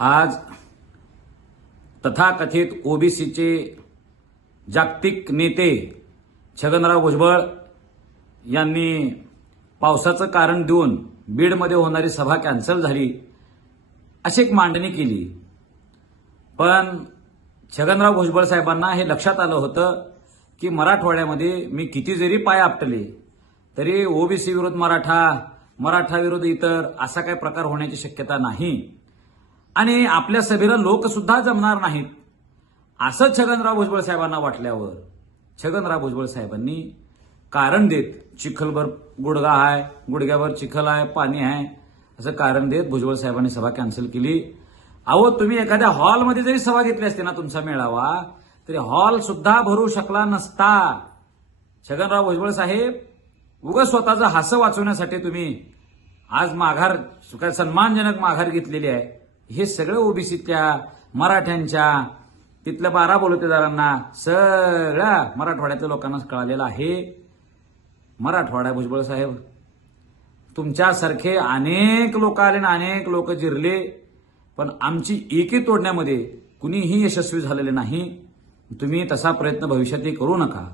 आज तथाकथित ओबीसीचे जागतिक नेते छगनराव भुजबळ यांनी पावसाचं कारण देऊन बीडमध्ये होणारी सभा कॅन्सल झाली अशी एक मांडणी केली। पण छगनराव भुजबळ साहेबांना हे लक्षात आलं होतं की मराठवाड्यामध्ये मी किती जरी पाय आपटले तरी ओबीसी विरुद्ध मराठा विरुद्ध इतर असा काही प्रकार होण्याची शक्यता नाही आणि आपल्या सभेला लोक सुद्धा जमणार नाहीत असं छगनराव भुजबळ साहेबांना वाटल्यावर छगनराव भुजबळ साहेबांनी कारण देत चिखलभर गुडगा आहे, गुडघ्यावर चिखल आहे, पाणी आहे असं कारण देत भुजबळ साहेबांनी सभा कॅन्सल केली। अहो तुम्ही एखाद्या हॉलमध्ये जरी सभा घेतली असते ना तुमचा मेळावा तरी हॉल सुद्धा भरू शकला नसता। छगनराव भुजबळ साहेब उगाच स्वतःचं हास्य वाचवण्यासाठी तुम्ही आज माघार सन्मानजनक माघार घेतलेली आहे। हे सगळं ओबीसीतल्या मराठ्यांच्या तिथल्या 12 बलुतेदारांना सगळ्या मराठवाड्यातल्या लोकांना कळालेलं आहे। मराठवाडा भुजबळ साहेब तुमच्यासारखे अनेक लोक आले ना अनेक लोक जिरले पण आमची एकी तोडण्यामध्ये कुणीही यशस्वी झालेले नाही। तुम्ही तसा प्रयत्न भविष्यातही करू नका।